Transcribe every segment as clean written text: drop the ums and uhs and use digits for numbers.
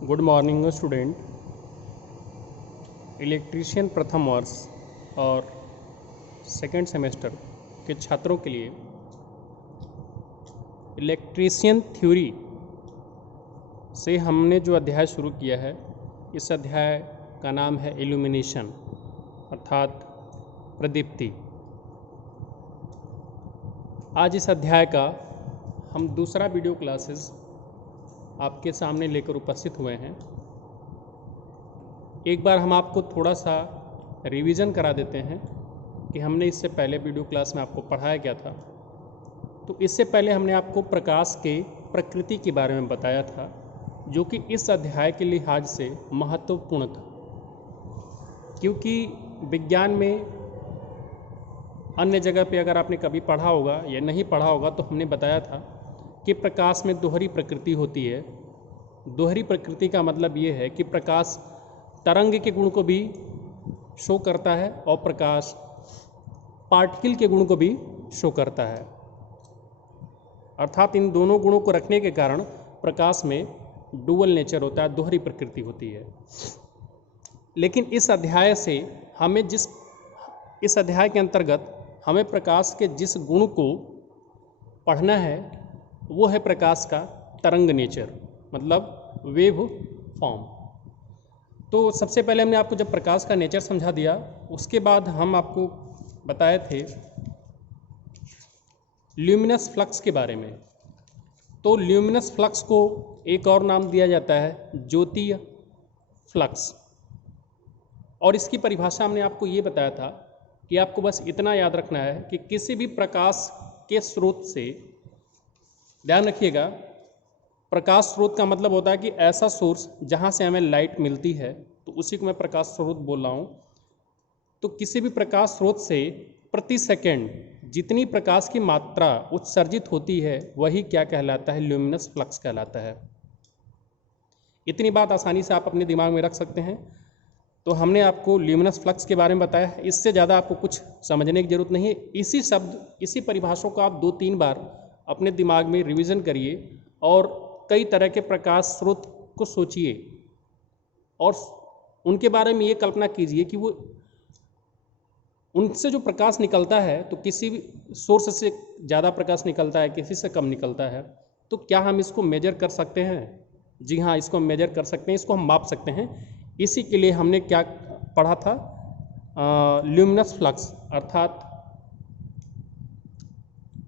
Good morning student. Electrician प्रथम वर्ष और सेकेंड सेमेस्टर के छात्रों के लिए इलेक्ट्रीशियन थ्योरी से हमने जो अध्याय शुरू किया है, इस अध्याय का नाम है इल्यूमिनेशन अर्थात प्रदीप्ति। आज इस अध्याय का हम दूसरा वीडियो क्लासेस आपके सामने लेकर उपस्थित हुए हैं। एक बार हम आपको थोड़ा सा रिवीजन करा देते हैं कि हमने इससे पहले वीडियो क्लास में आपको पढ़ाया गया था। तो इससे पहले हमने आपको प्रकाश के प्रकृति के बारे में बताया था, जो कि इस अध्याय के लिहाज से महत्वपूर्ण था, क्योंकि विज्ञान में अन्य जगह पे अगर आपने कभी पढ़ा होगा या नहीं पढ़ा होगा तो हमने बताया था कि प्रकाश में दोहरी प्रकृति होती है। दोहरी प्रकृति का मतलब ये है कि प्रकाश तरंग के गुण को भी शो करता है और प्रकाश पार्टिकल के गुण को भी शो करता है। अर्थात इन दोनों गुणों को रखने के कारण प्रकाश में डुअल नेचर होता है, दोहरी प्रकृति होती है। लेकिन इस अध्याय से हमें इस अध्याय के अंतर्गत हमें प्रकाश के जिस गुण को पढ़ना है वो है प्रकाश का तरंग नेचर, मतलब वेव फॉर्म। तो सबसे पहले हमने आपको जब प्रकाश का नेचर समझा दिया, उसके बाद हम आपको बताए थे ल्यूमिनस फ्लक्स के बारे में। तो ल्यूमिनस फ्लक्स को एक और नाम दिया जाता है ज्योतीय फ्लक्स, और इसकी परिभाषा हमने आपको ये बताया था कि आपको बस इतना याद रखना है कि किसी भी प्रकाश के स्रोत से, ध्यान रखिएगा, प्रकाश स्रोत का मतलब होता है कि ऐसा सोर्स जहाँ से हमें लाइट मिलती है, तो उसी को मैं प्रकाश स्रोत बोल रहा हूँ। तो किसी भी प्रकाश स्रोत से प्रति सेकंड जितनी प्रकाश की मात्रा उत्सर्जित होती है वही क्या कहलाता है? ल्यूमिनस फ्लक्स कहलाता है। इतनी बात आसानी से आप अपने दिमाग में रख सकते हैं। तो हमने आपको ल्यूमिनस फ्लक्स के बारे में बताया है, इससे ज़्यादा आपको कुछ समझने की जरूरत नहीं है। इसी शब्द, इसी परिभाषा को आप 2-3 बार अपने दिमाग में रिवीजन करिए और कई तरह के प्रकाश स्रोत को सोचिए और उनके बारे में ये कल्पना कीजिए कि वो उनसे जो प्रकाश निकलता है, तो किसी भी सोर्स से ज़्यादा प्रकाश निकलता है, किसी से कम निकलता है, तो क्या हम इसको मेजर कर सकते हैं? जी हाँ, इसको हम मेजर कर सकते हैं, इसको हम माप सकते हैं। इसी के लिए हमने क्या पढ़ा था? ल्यूमिनस फ्लक्स, अर्थात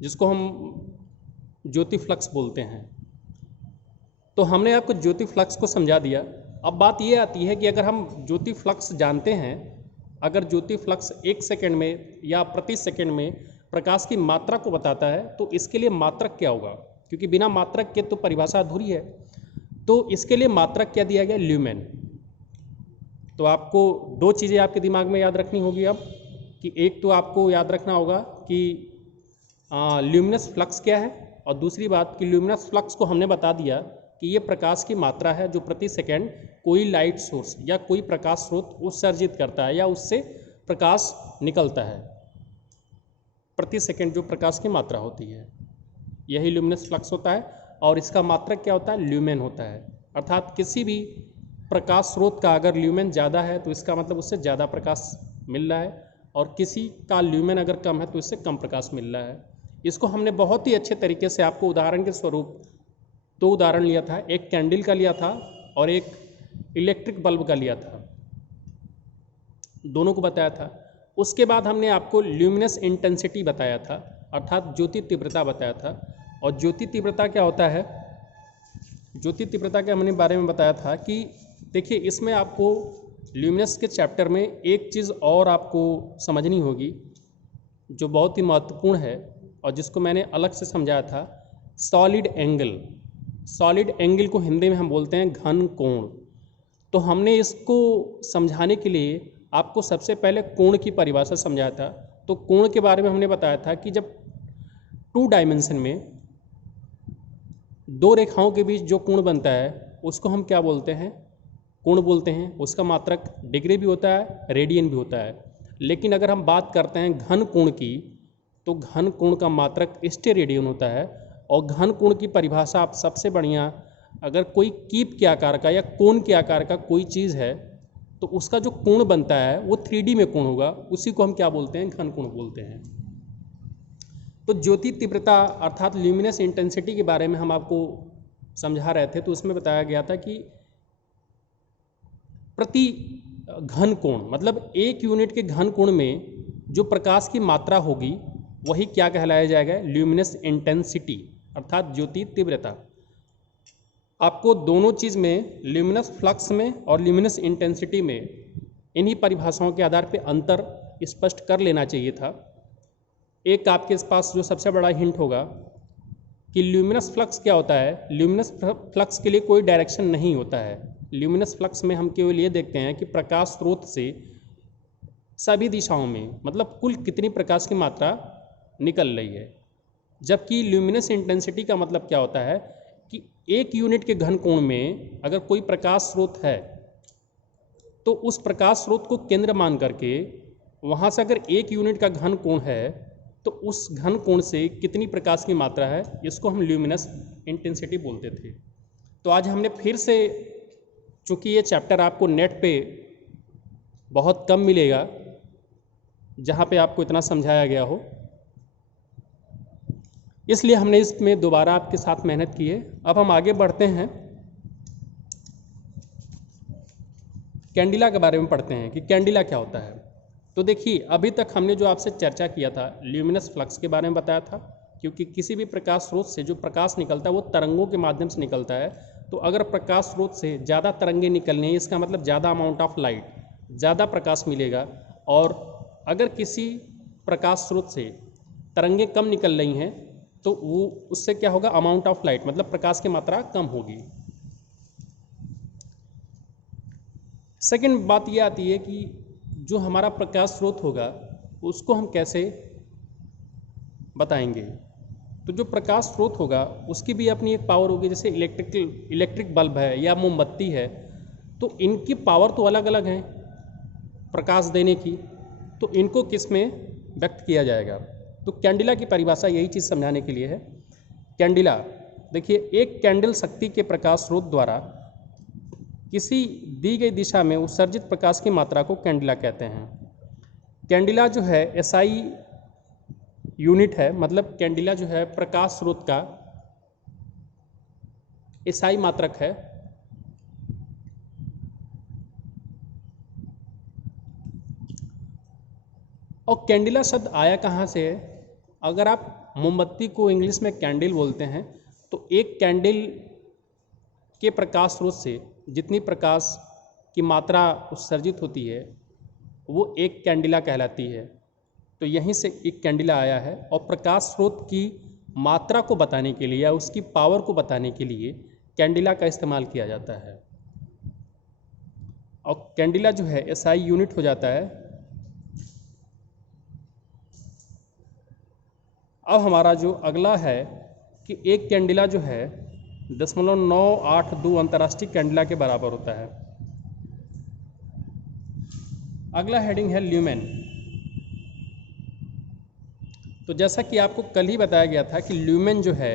जिसको हम ज्योति फ्लक्स बोलते हैं। तो हमने आपको ज्योति फ्लक्स को समझा दिया। अब बात ये आती है कि अगर हम ज्योति फ्लक्स जानते हैं, अगर ज्योति फ्लक्स 1 सेकंड में या प्रति सेकंड में प्रकाश की मात्रा को बताता है, तो इसके लिए मात्रक क्या होगा? क्योंकि बिना मात्रक के तो परिभाषा अधूरी है। तो इसके लिए मात्रक क्या दिया गया? ल्यूमेन। तो आपको 2 चीज़ें आपके दिमाग में याद रखनी होगी अब, कि एक तो आपको याद रखना होगा कि ल्यूमिनस फ्लक्स क्या है, और दूसरी बात कि ल्यूमिनस फ्लक्स को हमने बता दिया कि ये प्रकाश की मात्रा है जो प्रति सेकंड कोई लाइट सोर्स या कोई प्रकाश स्रोत उत्सर्जित करता है या उससे प्रकाश निकलता है। प्रति सेकंड जो प्रकाश की मात्रा होती है, यही ल्यूमिनस फ्लक्स होता है। और इसका मात्रक क्या होता है? ल्यूमेन होता है। अर्थात किसी भी प्रकाश स्रोत का अगर ल्यूमेन ज़्यादा है तो इसका मतलब उससे ज़्यादा प्रकाश मिल रहा है, और किसी का ल्यूमेन अगर कम है तो इससे कम प्रकाश मिल रहा है। इसको हमने बहुत ही अच्छे तरीके से आपको उदाहरण के स्वरूप 2 उदाहरण लिया था, एक कैंडल का लिया था और एक इलेक्ट्रिक बल्ब का लिया था, दोनों को बताया था। उसके बाद हमने आपको ल्यूमिनस इंटेंसिटी बताया था, अर्थात ज्योति तीव्रता बताया था। और ज्योति तीव्रता क्या होता है? ज्योति तीव्रता के हमने बारे में बताया था कि देखिए, इसमें आपको ल्यूमिनस के चैप्टर में एक चीज़ और आपको समझनी होगी जो बहुत ही महत्वपूर्ण है और जिसको मैंने अलग से समझाया था, सॉलिड एंगल। सॉलिड एंगल को हिंदी में हम बोलते हैं घन कोण। तो हमने इसको समझाने के लिए आपको सबसे पहले कोण की परिभाषा समझाया था। तो कोण के बारे में हमने बताया था कि जब 2 डायमेंशन में 2 रेखाओं के बीच जो कोण बनता है उसको हम क्या बोलते हैं? कोण बोलते हैं। उसका मात्रक डिग्री भी होता है, रेडियन भी होता है। लेकिन अगर हम बात करते हैं घन कोण की, तो घन कोण का मात्रक स्टेरेडियन होता है। और घन कोण की परिभाषा आप सबसे बढ़िया अगर कोई कीप के आकार का या कोन के आकार का कोई चीज़ है तो उसका जो कोण बनता है वो 3D में कोण होगा, उसी को हम क्या बोलते हैं, घन कोण बोलते हैं। तो ज्योति तीव्रता अर्थात ल्यूमिनस इंटेंसिटी के बारे में हम आपको समझा रहे थे, तो उसमें बताया गया था कि प्रति घन कोण मतलब एक यूनिट के घन कोण में जो प्रकाश की मात्रा होगी वही क्या कहलाया जाएगा, ल्यूमिनस इंटेंसिटी अर्थात ज्योति तीव्रता। आपको दोनों चीज़ में, ल्यूमिनस फ्लक्स में और ल्यूमिनस इंटेंसिटी में, इन्हीं परिभाषाओं के आधार पर अंतर स्पष्ट कर लेना चाहिए था। एक आपके पास जो सबसे बड़ा हिंट होगा कि ल्यूमिनस फ्लक्स क्या होता है। ल्यूमिनस फ्लक्स के लिए कोई डायरेक्शन नहीं होता है। ल्यूमिनस फ्लक्स में हम केवल ये देखते हैं कि प्रकाश स्रोत से सभी दिशाओं में मतलब कुल कितनी प्रकाश की मात्रा निकल रही है। जबकि ल्यूमिनस इंटेंसिटी का मतलब क्या होता है कि एक यूनिट के घन कोण में अगर कोई प्रकाश स्रोत है तो उस प्रकाश स्रोत को केंद्र मान करके वहाँ से अगर एक यूनिट का घन कोण है तो उस घन कोण से कितनी प्रकाश की मात्रा है, इसको हम ल्यूमिनस इंटेंसिटी बोलते थे। तो आज हमने फिर से, चूँकि ये चैप्टर आपको नेट पे बहुत कम मिलेगा जहाँ पे आपको इतना समझाया गया हो, इसलिए हमने इसमें दोबारा आपके साथ मेहनत की है। अब हम आगे बढ़ते हैं, कैंडिला के बारे में पढ़ते हैं कि कैंडिला क्या होता है। तो देखिए, अभी तक हमने जो आपसे चर्चा किया था ल्यूमिनस फ्लक्स के बारे में बताया था, क्योंकि किसी भी प्रकाश स्रोत से जो प्रकाश निकलता है वो तरंगों के माध्यम से निकलता है। तो अगर प्रकाश स्रोत से ज़्यादा तरंगे निकलने हैं, इसका मतलब ज़्यादा अमाउंट ऑफ लाइट, ज़्यादा प्रकाश मिलेगा। और अगर किसी प्रकाश स्रोत से तरंगे कम निकल रही हैं तो वो उससे क्या होगा, अमाउंट ऑफ लाइट मतलब प्रकाश की मात्रा कम होगी। सेकंड बात ये आती है कि जो हमारा प्रकाश स्रोत होगा उसको हम कैसे बताएंगे। तो जो प्रकाश स्रोत होगा उसकी भी अपनी एक पावर होगी। जैसे इलेक्ट्रिक बल्ब है या मोमबत्ती है, तो इनकी पावर तो अलग अलग है प्रकाश देने की, तो इनको किस में व्यक्त किया जाएगा। तो कैंडिला की परिभाषा यही चीज़ समझाने के लिए है। कैंडिला देखिए, एक कैंडल शक्ति के प्रकाश स्रोत द्वारा किसी दी गई दिशा में उत्सर्जित प्रकाश की मात्रा को कैंडिला कहते हैं। कैंडिला जो है एसआई यूनिट है, मतलब कैंडिला जो है प्रकाश स्रोत का एसआई मात्रक है। और कैंडिला शब्द आया कहाँ से है? अगर आप मोमबत्ती को इंग्लिश में कैंडल बोलते हैं, तो एक कैंडल के प्रकाश स्रोत से जितनी प्रकाश की मात्रा उत्सर्जित होती है वो एक कैंडिला कहलाती है। तो यहीं से एक कैंडिला आया है। और प्रकाश स्रोत की मात्रा को बताने के लिए या उसकी पावर को बताने के लिए कैंडिला का इस्तेमाल किया जाता है। और कैंडिला जो है एसआई यूनिट हो जाता है। अब हमारा जो अगला है कि एक कैंडिला जो है 0.982 अंतर्राष्ट्रीय कैंडिला के बराबर होता है। अगला हेडिंग है ल्यूमेन। तो जैसा कि आपको कल ही बताया गया था कि ल्यूमेन जो है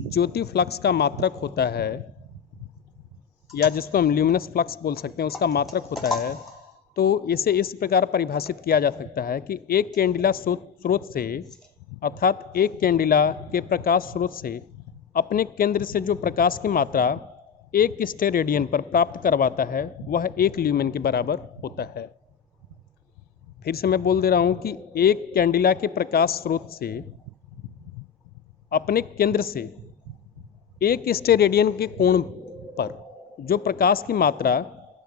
ज्योति फ्लक्स का मात्रक होता है, या जिसको हम ल्यूमिनस फ्लक्स बोल सकते हैं, उसका मात्रक होता है। तो इसे इस प्रकार परिभाषित किया जा सकता है कि एक कैंडिला स्रोत से अर्थात एक कैंडिला के प्रकाश स्रोत से अपने केंद्र से जो प्रकाश की मात्रा एक स्टेरेडियन पर प्राप्त करवाता है वह एक ल्यूमेन के बराबर होता है। फिर से मैं बोल दे रहा हूँ कि एक कैंडिला के प्रकाश स्रोत से अपने केंद्र से एक स्टेरेडियन के कोण पर जो प्रकाश की मात्रा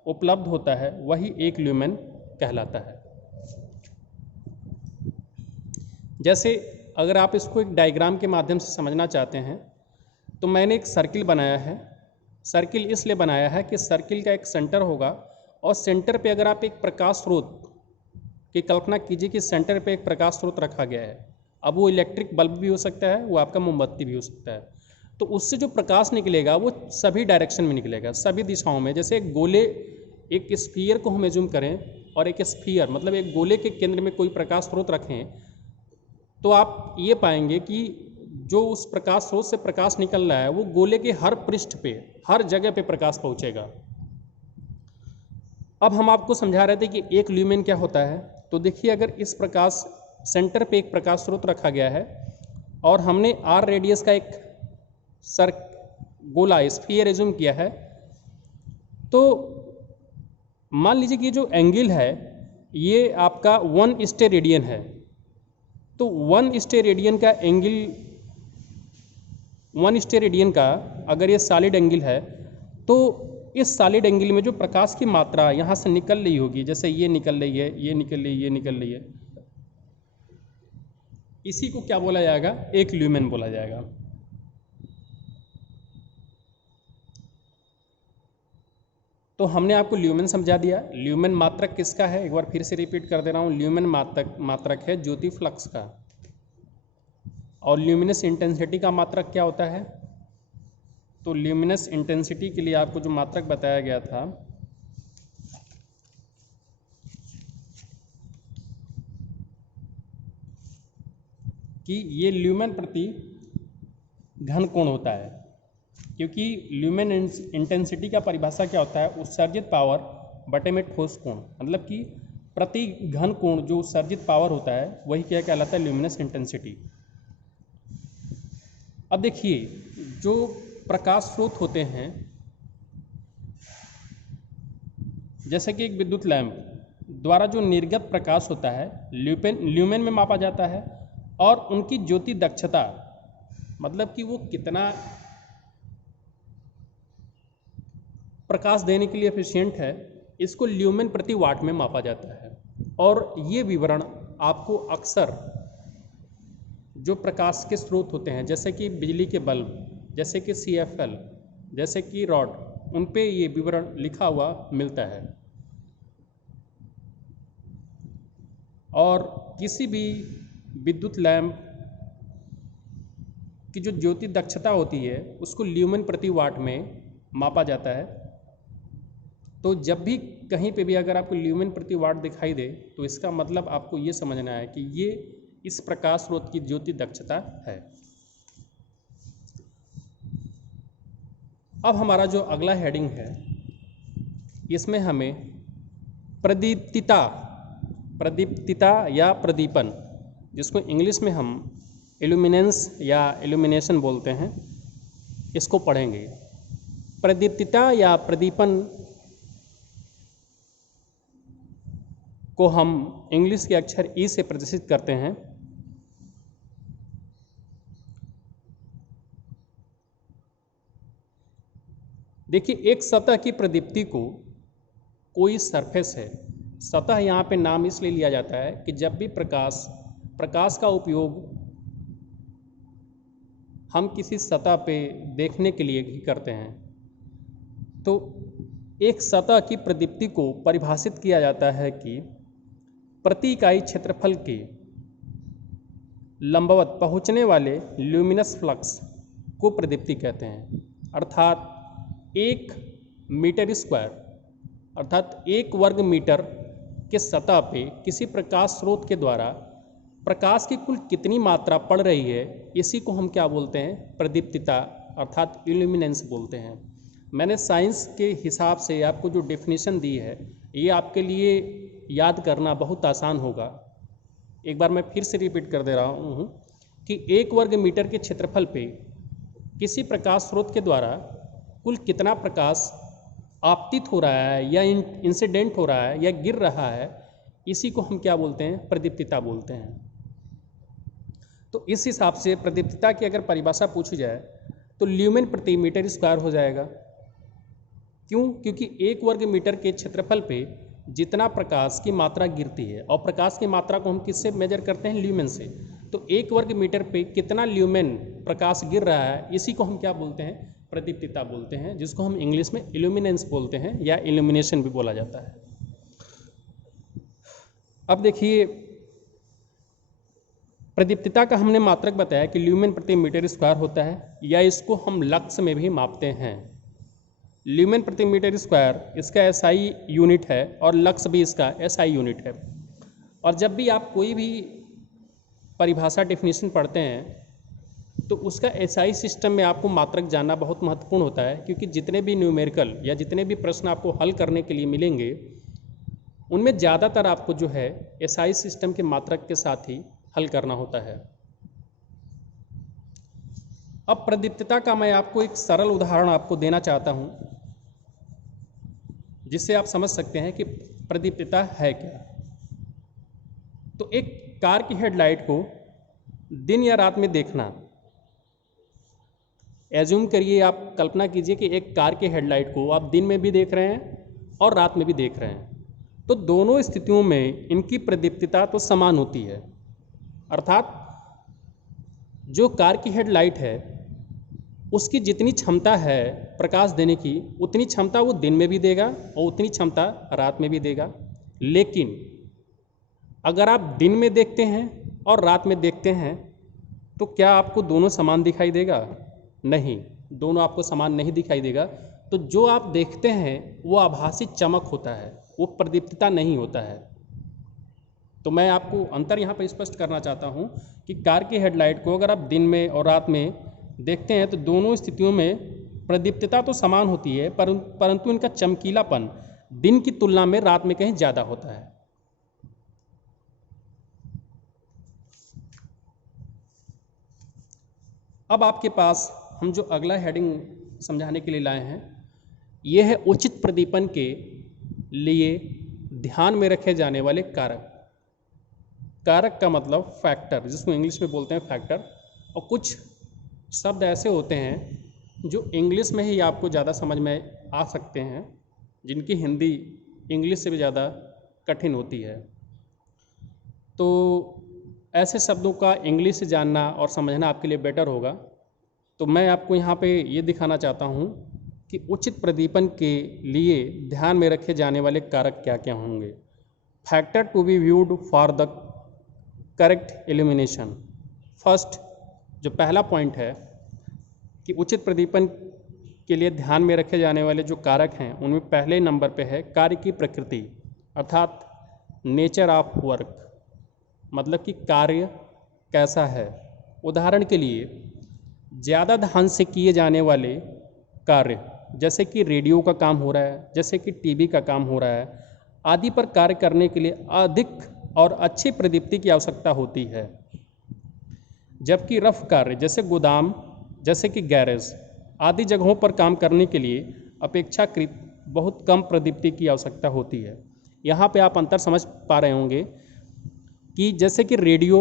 उपलब्ध होता है वही एक ल्यूमेन कहलाता है। जैसे अगर आप इसको एक डायग्राम के माध्यम से समझना चाहते हैं तो मैंने एक सर्किल बनाया है। सर्किल इसलिए बनाया है कि सर्किल का एक सेंटर होगा और सेंटर पे अगर आप एक प्रकाश स्रोत की कल्पना कीजिए कि सेंटर पे एक प्रकाश स्रोत रखा गया है। अब वो इलेक्ट्रिक बल्ब भी हो सकता है, वो आपका मोमबत्ती भी हो सकता है। तो उससे जो प्रकाश निकलेगा वो सभी डायरेक्शन में निकलेगा, सभी दिशाओं में। जैसे एक गोले, एक स्फीयर को हम एज्यूम करें और एक स्फीयर मतलब एक गोले के केंद्र में कोई प्रकाश स्रोत रखें तो आप ये पाएंगे कि जो उस प्रकाश स्रोत से प्रकाश निकल रहा है वो गोले के हर पृष्ठ पे, हर जगह पे प्रकाश पहुंचेगा। अब हम आपको समझा रहे थे कि एक ल्यूमेन क्या होता है। तो देखिए, अगर इस प्रकाश सेंटर पे एक प्रकाश स्रोत रखा गया है और हमने आर रेडियस का एक गोला स्फीयर एज्यूम किया है, तो मान लीजिए कि जो एंगल है ये आपका 1 स्टेरेडियन है। तो 1 स्टेरेडियन का एंगल, 1 स्टेरेडियन का अगर ये सॉलिड एंगल है, तो इस सॉलिड एंगल में जो प्रकाश की मात्रा यहाँ से निकल रही होगी, जैसे ये निकल रही है, ये निकल रही है, ये निकल रही है, इसी को क्या बोला जाएगा? एक ल्यूमेन बोला जाएगा। तो हमने आपको ल्यूमेन समझा दिया। ल्यूमेन मात्रक किसका है, एक बार फिर से रिपीट कर दे रहा हूँ। ल्यूमेन मात्रक है ज्योति फ्लक्स का। और ल्यूमिनस इंटेंसिटी का मात्रक क्या होता है? तो ल्यूमिनस इंटेंसिटी के लिए आपको जो मात्रक बताया गया था, कि ये ल्यूमेन प्रति घन कोण होता है। क्योंकि ल्यूमेन इंटेंसिटी का परिभाषा क्या होता है? उत्सर्जित पावर बटे में ठोस कोण, मतलब कि प्रति घन कोण जो उत्सर्जित पावर होता है वही क्या कहलाता है? Luminous intensity. अब देखिए, जो प्रकाश स्रोत होते हैं, जैसे कि एक विद्युत लैंप द्वारा जो निर्गत प्रकाश होता है ल्यूमेन में मापा जाता है, और उनकी ज्योति दक्षता, मतलब कि वो कितना प्रकाश देने के लिए एफिशिएंट है, इसको ल्यूमेन प्रति वाट में मापा जाता है। और ये विवरण आपको अक्सर जो प्रकाश के स्रोत होते हैं, जैसे कि बिजली के बल्ब, जैसे कि CFL, जैसे कि रॉड, उन पे ये विवरण लिखा हुआ मिलता है। और किसी भी विद्युत लैंप की जो ज्योति दक्षता होती है उसको ल्यूमेन प्रति वाट में मापा जाता है। तो जब भी कहीं पे भी अगर आपको ल्यूमेन प्रति वाट दिखाई दे, तो इसका मतलब आपको ये समझना है कि ये इस प्रकाश स्रोत की ज्योति दक्षता है। अब हमारा जो अगला हेडिंग है, इसमें हमें प्रदीप्तिता या प्रदीपन, जिसको इंग्लिश में हम इल्यूमिनेंस या इल्यूमिनेशन बोलते हैं, इसको पढ़ेंगे। प्रदीप्तिता या प्रदीपन को हम इंग्लिश के अक्षर ई से प्रदर्शित करते हैं। देखिए, एक सतह की प्रदीप्ति को कोई सरफेस है, सतह यहाँ पे नाम इसलिए लिया जाता है कि जब भी प्रकाश का उपयोग हम किसी सतह पे देखने के लिए ही करते हैं, तो एक सतह की प्रदीप्ति को परिभाषित किया जाता है कि प्रति इकाई क्षेत्रफल के लंबवत पहुँचने वाले ल्यूमिनस फ्लक्स को प्रदीप्ति कहते हैं। अर्थात 1 मीटर स्क्वायर, अर्थात 1 वर्ग मीटर के सतह पे किसी प्रकाश स्रोत के द्वारा प्रकाश की कुल कितनी मात्रा पड़ रही है, इसी को हम क्या बोलते हैं? प्रदीप्तिता, अर्थात इल्यूमिनेंस बोलते हैं। मैंने साइंस के हिसाब से आपको जो डेफिनेशन दी है, ये आपके लिए याद करना बहुत आसान होगा। एक बार मैं फिर से रिपीट कर दे रहा हूँ कि 1 वर्ग मीटर के क्षेत्रफल पे किसी प्रकाश स्रोत के द्वारा कुल कितना प्रकाश आपतित हो रहा है या इंसिडेंट हो रहा है या गिर रहा है, इसी को हम क्या बोलते हैं? प्रदीप्तिता बोलते हैं। तो इस हिसाब से प्रदीप्तिता की अगर परिभाषा पूछी जाए तो ल्यूमेन प्रति मीटर स्क्वायर हो जाएगा। क्यों? क्योंकि 1 वर्ग मीटर के क्षेत्रफल पे जितना प्रकाश की मात्रा गिरती है, और प्रकाश की मात्रा को हम किससे मेजर करते हैं? ल्यूमेन से। तो 1 वर्ग मीटर पे कितना ल्यूमेन प्रकाश गिर रहा है, इसी को हम क्या बोलते हैं? प्रदीप्तिता बोलते हैं, जिसको हम इंग्लिश में इल्यूमिनेंस बोलते हैं या इल्यूमिनेशन भी बोला जाता है। अब देखिए, प्रदीप्तिता का हमने मात्रक बताया कि ल्यूमेन प्रति मीटर स्क्वायर होता है, या इसको हम लक्स में भी मापते हैं। ल्यूमेन प्रति मीटर स्क्वायर इसका SI यूनिट है और लक्स भी इसका SI यूनिट है। और जब भी आप कोई भी परिभाषा डेफिनेशन पढ़ते हैं तो उसका एसआई सिस्टम में आपको मात्रक जानना बहुत महत्वपूर्ण होता है, क्योंकि जितने भी न्यूमेरिकल या जितने भी प्रश्न आपको हल करने के लिए मिलेंगे उनमें ज़्यादातर आपको जो है एसआई सिस्टम के मात्रक के साथ ही हल करना होता है। अब प्रदीप्तता का मैं आपको एक सरल उदाहरण आपको देना चाहता हूं, जिससे आप समझ सकते हैं कि प्रदीप्तता है क्या। तो एक कार की हेडलाइट को दिन या रात में देखना, एज्यूम करिए, आप कल्पना कीजिए कि एक कार की हेडलाइट को आप दिन में भी देख रहे हैं और रात में भी देख रहे हैं, तो दोनों स्थितियों में इनकी प्रदीप्तता तो समान होती है। अर्थात जो कार की हेडलाइट है उसकी जितनी क्षमता है प्रकाश देने की, उतनी क्षमता वो दिन में भी देगा और उतनी क्षमता रात में भी देगा। लेकिन अगर आप दिन में देखते हैं और रात में देखते हैं तो क्या आपको दोनों समान दिखाई देगा? नहीं, दोनों आपको समान नहीं दिखाई देगा। तो जो आप देखते हैं वो आभासी चमक होता है, वो प्रदीप्तता नहीं होता है। तो मैं आपको अंतर यहाँ पर स्पष्ट करना चाहता हूँ कि कार की हेडलाइट को अगर आप दिन में और रात में देखते हैं तो दोनों स्थितियों में प्रदीप्तता तो समान होती है, परंतु इनका चमकीलापन दिन की तुलना में रात में कहीं ज़्यादा होता है। अब आपके पास हम जो अगला हेडिंग समझाने के लिए लाए हैं, यह है उचित प्रदीपन के लिए ध्यान में रखे जाने वाले कारक। कारक का मतलब फैक्टर, जिसको इंग्लिश में बोलते हैं फैक्टर। और कुछ शब्द ऐसे होते हैं जो इंग्लिश में ही आपको ज़्यादा समझ में आ सकते हैं, जिनकी हिंदी इंग्लिश से भी ज़्यादा कठिन होती है। तो ऐसे शब्दों का इंग्लिश से जानना और समझना आपके लिए बेटर होगा। तो मैं आपको यहाँ पे ये दिखाना चाहता हूँ कि उचित प्रदीपन के लिए ध्यान में रखे जाने वाले कारक क्या क्या होंगे। Factor to be viewed for the correct illumination. First, जो पहला पॉइंट है कि उचित प्रदीपन के लिए ध्यान में रखे जाने वाले जो कारक हैं उनमें पहले नंबर पे है कार्य की प्रकृति, अर्थात नेचर ऑफ वर्क, मतलब कि कार्य कैसा है। उदाहरण के लिए ज़्यादा ध्यान से किए जाने वाले कार्य, जैसे कि रेडियो का काम हो रहा है, जैसे कि टीवी का काम हो रहा है आदि पर कार्य करने के लिए अधिक और अच्छी प्रदीप्ति की आवश्यकता होती है। जबकि रफ कार्य जैसे गोदाम, जैसे कि गैरेज आदि जगहों पर काम करने के लिए अपेक्षाकृत बहुत कम प्रदीप्ति की आवश्यकता होती है। यहाँ पे आप अंतर समझ पा रहे होंगे कि जैसे कि रेडियो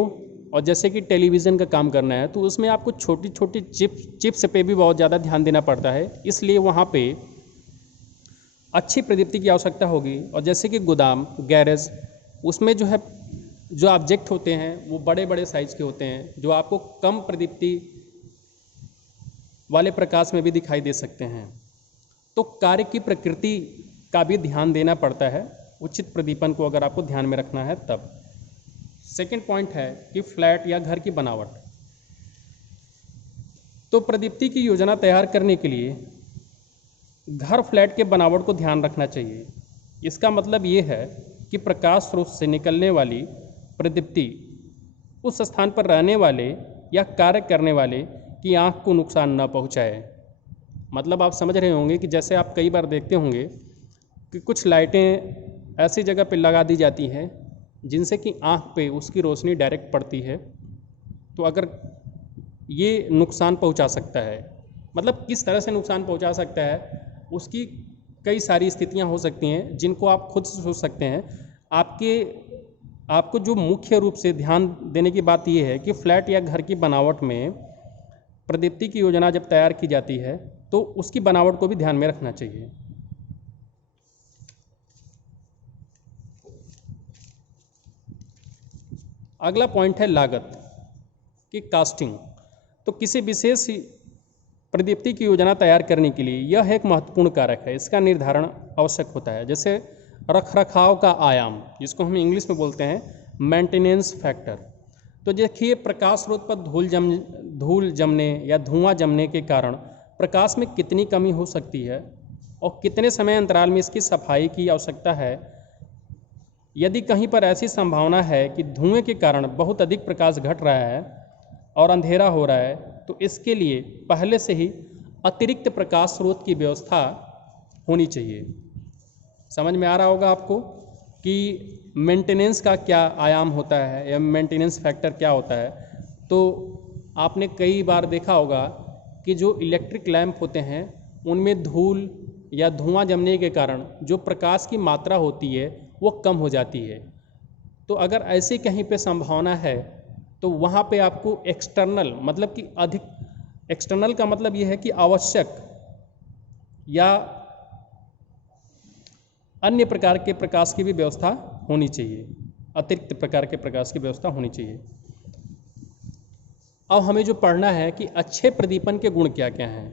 और जैसे कि टेलीविज़न का काम करना है तो उसमें आपको छोटी छोटी चिप्स पे भी बहुत ज़्यादा ध्यान देना पड़ता है, इसलिए वहाँ पे अच्छी प्रदीप्ति की आवश्यकता होगी। और जैसे कि गोदाम, गैरेज, उसमें जो है जो ऑब्जेक्ट होते हैं वो बड़े बड़े साइज़ के होते हैं, जो आपको कम प्रदीप्ति वाले प्रकाश में भी दिखाई दे सकते हैं। तो कार्य की प्रकृति का भी ध्यान देना पड़ता है उचित प्रदीपन को अगर आपको ध्यान में रखना है तब। सेकंड पॉइंट है कि फ्लैट या घर की बनावट। तो प्रदीप्ति की योजना तैयार करने के लिए घर, फ्लैट के बनावट को ध्यान रखना चाहिए। इसका मतलब ये है कि प्रकाश स्रोत से निकलने वाली प्रदीप्ति उस स्थान पर रहने वाले या कार्य करने वाले की आँख को नुकसान न पहुँचाए। मतलब आप समझ रहे होंगे कि जैसे आप कई बार देखते होंगे कि कुछ लाइटें ऐसी जगह पे लगा दी जाती हैं जिनसे कि आँख पे उसकी रोशनी डायरेक्ट पड़ती है, तो अगर ये नुकसान पहुंचा सकता है। मतलब किस तरह से नुकसान पहुंचा सकता है, उसकी कई सारी स्थितियां हो सकती हैं जिनको आप खुद से सोच सकते हैं। आपको जो मुख्य रूप से ध्यान देने की बात यह है कि फ्लैट या घर की बनावट में प्रदीप्ति की योजना जब तैयार की जाती है तो उसकी बनावट को भी ध्यान में रखना चाहिए। अगला पॉइंट है लागत की कास्टिंग। तो किसी विशेष प्रदीप्ति की योजना तैयार करने के लिए यह एक महत्वपूर्ण कारक है, इसका निर्धारण आवश्यक होता है। जैसे रखरखाव का आयाम, जिसको हम इंग्लिश में बोलते हैं मेंटेनेंस फैक्टर। तो देखिए, प्रकाश स्रोत पर धूल जमने या धुआं जमने के कारण प्रकाश में कितनी कमी हो सकती है और कितने समय अंतराल में इसकी सफाई की आवश्यकता है। यदि कहीं पर ऐसी संभावना है कि धुएं के कारण बहुत अधिक प्रकाश घट रहा है और अंधेरा हो रहा है तो इसके लिए पहले से ही अतिरिक्त प्रकाश स्रोत की व्यवस्था होनी चाहिए। समझ में आ रहा होगा आपको कि मेंटेनेंस का क्या आयाम होता है या मेंटेनेंस फैक्टर क्या होता है। तो आपने कई बार देखा होगा कि जो इलेक्ट्रिक लैंप होते हैं उनमें धूल या धुआं जमने के कारण जो प्रकाश की मात्रा होती है वो कम हो जाती है। तो अगर ऐसी कहीं पे संभावना है तो वहाँ पे आपको एक्सटर्नल मतलब कि अधिक, एक्सटर्नल का मतलब ये है कि आवश्यक या अन्य प्रकार के प्रकाश की भी व्यवस्था होनी चाहिए, अतिरिक्त प्रकार के प्रकाश की व्यवस्था होनी चाहिए। अब हमें जो पढ़ना है कि अच्छे प्रदीपन के गुण क्या क्या हैं।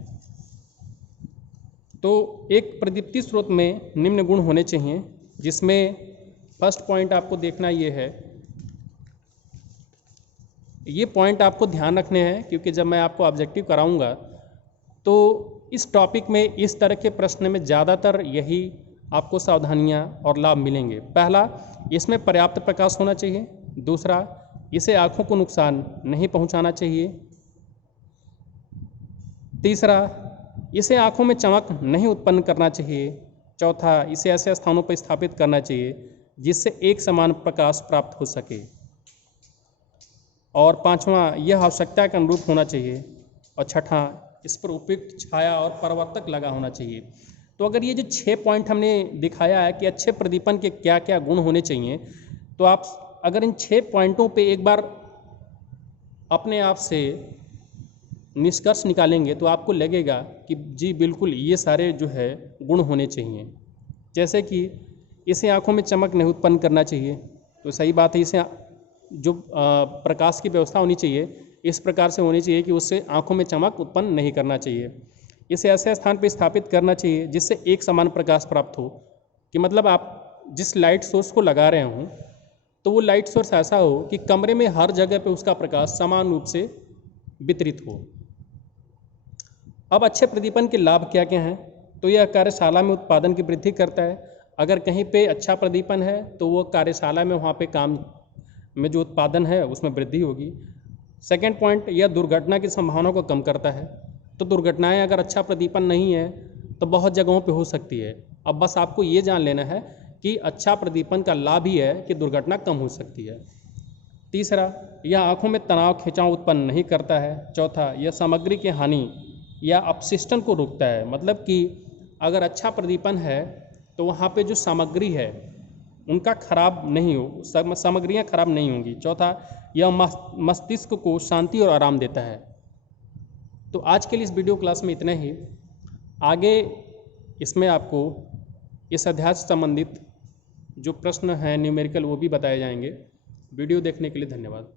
तो एक प्रदीप्ति स्रोत में निम्न गुण होने चाहिए, जिसमें फर्स्ट पॉइंट आपको देखना ये है, ये पॉइंट आपको ध्यान रखने हैं क्योंकि जब मैं आपको ऑब्जेक्टिव कराऊंगा तो इस टॉपिक में इस तरह के प्रश्न में ज़्यादातर यही आपको सावधानियां और लाभ मिलेंगे। पहला, इसमें पर्याप्त प्रकाश होना चाहिए। दूसरा, इसे आँखों को नुकसान नहीं पहुंचाना चाहिए। तीसरा, इसे आँखों में चमक नहीं उत्पन्न करना चाहिए। चौथा, इसे ऐसे स्थानों पर स्थापित करना चाहिए जिससे एक समान प्रकाश प्राप्त हो सके। और पांचवा, यह आवश्यकता के अनुरूप होना चाहिए। और छठा, इस पर उपयुक्त छाया और परावर्तक लगा होना चाहिए। तो अगर ये जो 6 पॉइंट हमने दिखाया है कि अच्छे प्रदीपन के क्या क्या गुण होने चाहिए, तो आप अगर इन 6 पॉइंटों पे एक बार अपने आप से निष्कर्ष निकालेंगे तो आपको लगेगा कि जी बिल्कुल ये सारे जो है गुण होने चाहिए। जैसे कि इसे आँखों में चमक नहीं उत्पन्न करना चाहिए, तो सही बात है, इसे जो प्रकाश की व्यवस्था होनी चाहिए इस प्रकार से होनी चाहिए कि उससे आँखों में चमक उत्पन्न नहीं करना चाहिए। इसे ऐसे स्थान पर स्थापित करना चाहिए जिससे एक समान प्रकाश प्राप्त हो, कि मतलब आप जिस लाइट सोर्स को लगा रहे हों तो वो लाइट सोर्स ऐसा हो कि कमरे में हर जगह पे उसका प्रकाश समान रूप से वितरित हो। अब अच्छे प्रदीपन के लाभ क्या क्या हैं? तो यह कार्यशाला में उत्पादन की वृद्धि करता है। अगर कहीं पे अच्छा प्रदीपन है तो वो कार्यशाला में वहाँ पे काम में जो उत्पादन है उसमें वृद्धि होगी। सेकेंड पॉइंट, यह दुर्घटना की संभावना को कम करता है। तो दुर्घटनाएं अगर अच्छा प्रदीपन नहीं है तो बहुत जगहों पे हो सकती है। अब बस आपको ये जान लेना है कि अच्छा प्रदीपन का लाभ ही है कि दुर्घटना कम हो सकती है। तीसरा, यह आँखों में तनाव खिंचाव उत्पन्न नहीं करता है। चौथा, यह सामग्री की हानि या अपशिष्टन को रोकता है। मतलब कि अगर अच्छा प्रदीपन है तो वहाँ पे जो सामग्री है उनका खराब नहीं हो, सामग्रियाँ खराब नहीं होंगी। चौथा, यह मस्तिष्क को शांति और आराम देता है। तो आज के लिए इस वीडियो क्लास में इतना ही। आगे इसमें आपको इस अध्याय से संबंधित जो प्रश्न हैं न्यूमेरिकल वो भी बताए जाएंगे। वीडियो देखने के लिए धन्यवाद।